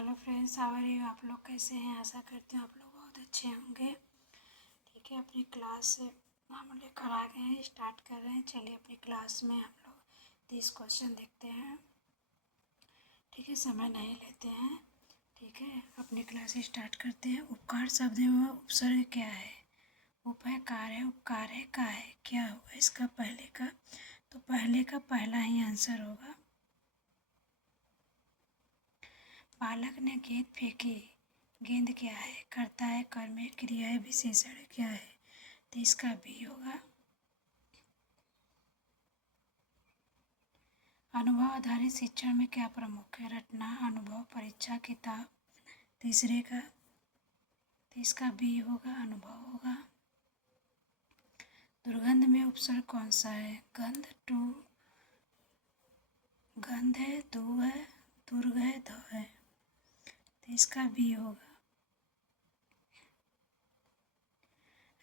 Hello friends, how are you. आप लोग कैसे हैं? आशा करती हूँ आप लोग बहुत अच्छे होंगे। ठीक है, अपनी क्लास से हम लेकर आ गए हैं, स्टार्ट कर रहे हैं। चलिए अपनी क्लास में हम लोग 30 क्वेश्चन देखते हैं। ठीक है, समय नहीं लेते हैं। ठीक है, अपनी क्लास स्टार्ट करते हैं। उपकार शब्द में उपसर्ग क्या है? उप है, कार है, उपकार है, का है, क्या होगा इसका पहले का? तो पहले का पहला ही आंसर होगा। बालक ने गेंद फेंकी। गेंद क्या है? कर्ता है, कर्म है, क्रिया है, विशेषण क्या है? तो इसका भी होगा। अनुभव आधारित शिक्षण में क्या प्रमुख है? रटना, अनुभव, परीक्षा, किताब। तीसरे का, तो इसका भी होगा, अनुभव होगा। दुर्गंध में उपसर्ग कौन सा है? गंध, टू, गंध है, दो है, दुर्ग है, ध है, तो इसका भी होगा।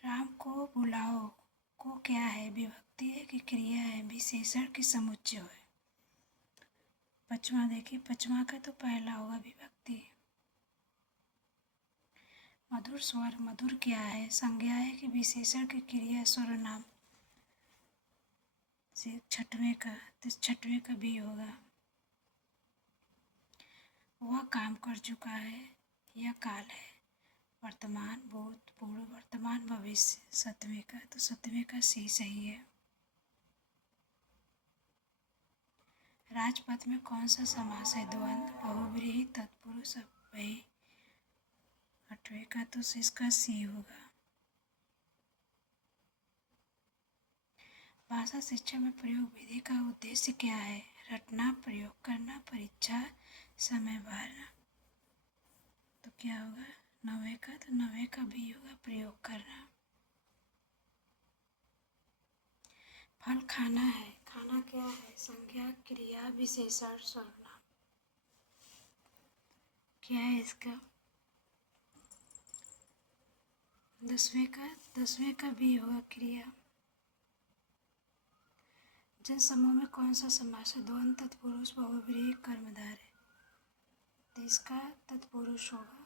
राम को बुलाओ को क्या है? विभक्ति है कि क्रिया है? विशेषण की समुच्चय है? पचवां देखिए, पचवां का तो पहला होगा विभक्ति। मधुर स्वर, मधुर क्या है? संज्ञा है कि विशेषण की क्रिया? सर्वनाम से छठवें का, तो छठवें का भी होगा। वह काम कर चुका है, यह काल है। वर्तमान, भूत, पूर्व, वर्तमान, भविष्य, सतवें का, तो सतवें का सी सही है। राजपथ में कौन सा समास है? द्वंद्व, बहुव्रीहि, तत्पुरुष, अव्ययी। आठवें का, तो इसका सी होगा। भाषा शिक्षा में प्रयोग विधि का उद्देश्य क्या है? रटना, प्रयोग करना, परीक्षा, समय भरना। तो क्या होगा? नवे का, तो नवे का भी होगा, प्रयोग करना। फल खाना है, खाना क्या है? संज्ञा, क्रिया, विशेषण, सर्वनाम। क्या है इसका? दसवें का भी होगा, क्रिया। जन समूह में कौन सा समास है? द्वंद्व, तत्पुरुष, बहुव्रीहि, कर्मधारय, तो इसका तत्पुरुष होगा।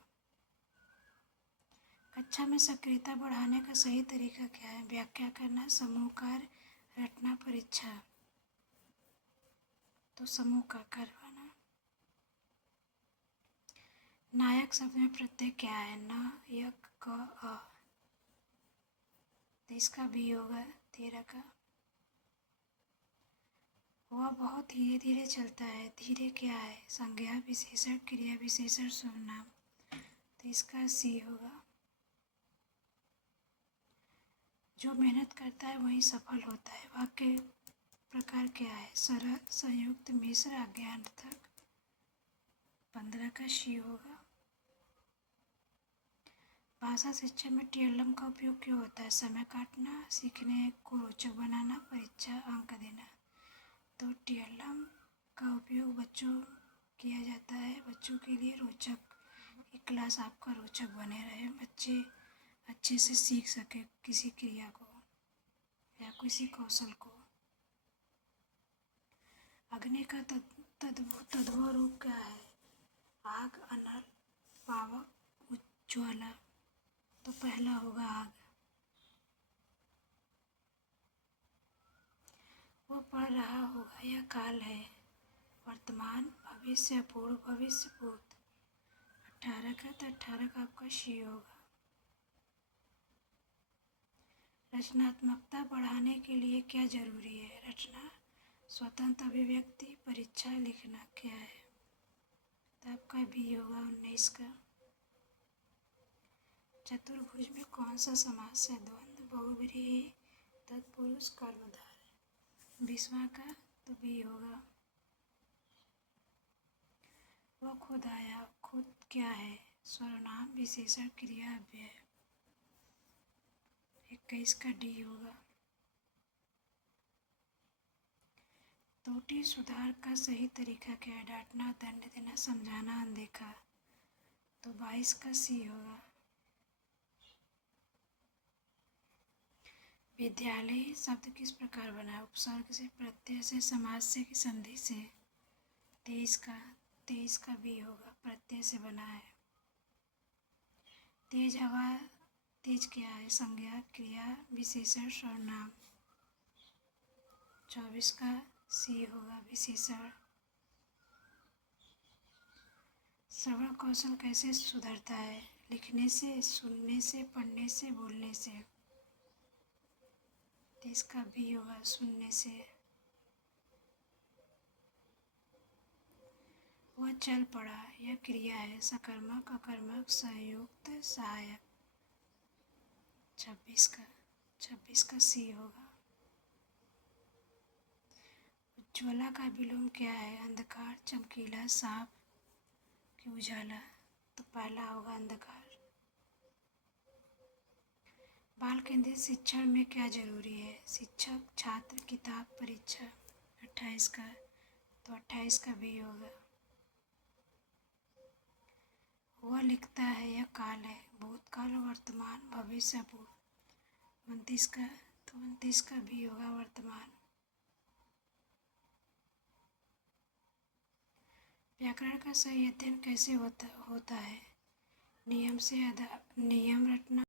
कक्षा में सक्रियता बढ़ाने का सही तरीका क्या है? व्याख्या करना, समूह कार्य, रटना, परीक्षा, तो समूह का करवाना। नायक शब्द में प्रत्यय क्या है? न, यक, क, अ, तो इसका भी होगा 13 का। वह बहुत धीरे धीरे चलता है, धीरे क्या है? संज्ञा, विशेषण, क्रिया, विशेषण, सर्वनाम, तो इसका सी होगा। जो मेहनत करता है वही सफल होता है। वाक्य प्रकार क्या है? सरल, संयुक्त, मिश्र, आज्ञार्थक, 15 का शी होगा। भाषा शिक्षा में टीएलएम का उपयोग क्यों होता है? समय काटना, सीखने को रोचक बनाना, परीक्षा, अंक देना। तो टीएलएम का उपयोग बच्चों किया जाता है, बच्चों के लिए रोचक, कि क्लास आपका रोचक बने रहे, बच्चे अच्छे से सीख सके किसी क्रिया को या किसी कौशल को। अग्नि का तद्भव रूप क्या है? आग, अनल, पावक, उज्ज्वला, तो पहला होगा आग। वो पढ़ रहा होगा, यह काल है। वर्तमान, भविष्य, पूर्व, भविष्य, भूत, 18 का, तो 18 का आपका शी होगा। रचनात्मकता बढ़ाने के लिए क्या जरूरी है? रचना, स्वतंत्र अभिव्यक्ति, परीक्षा, लिखना, क्या है? तो आपका भी होगा 19 का। चतुर्भुज में कौन सा समास है? द्वंद्व, बहुव्रीहि, तत्पुरुष, कर्मधारय, 20वां का, तो भी होगा। वह खुद आया, खुद क्या है? सर्वनाम, विशेषण, क्रिया, अव्यय, 21 का डी होगा। त्रुटि सुधार का सही तरीका क्या है? डांटना, दंड देना, समझाना, अनदेखा, तो 22 का सी होगा। विद्यालय शब्द किस प्रकार बना है? उपसर्ग से, प्रत्यय से, समास से कि संधि से? 23 का, 23 का बी होगा, प्रत्यय से बना है। तेज हवा, तेज क्या है? संज्ञा, क्रिया, विशेषण, सर्वनाम। 24 का सी होगा, विशेषण। श्रवण कौशल कैसे सुधरता है? लिखने से, सुनने से, पढ़ने से, बोलने से। 30 का बी होगा, सुनने से। वह चल पड़ा, यह क्रिया है, सकर्मक, अकर्मक, सहयुक्त, सहायक। 26 का सी होगा। उज्ज्वला का विलोम क्या है? अंधकार, चमकीला, सांप कि उजाला। तो पहला होगा अंधकार। बाल केंद्रित शिक्षण में क्या जरूरी है? शिक्षक, छात्र, किताब, परीक्षा। 28 का, तो 28 का भी होगा। वह लिखता है, यह काल है, भूतकाल, वर्तमान, भविष्य, पूर्व। 29 का, तो 29 का भी होगा, वर्तमान। व्याकरण का सही अध्ययन कैसे होता है? नियम रटना,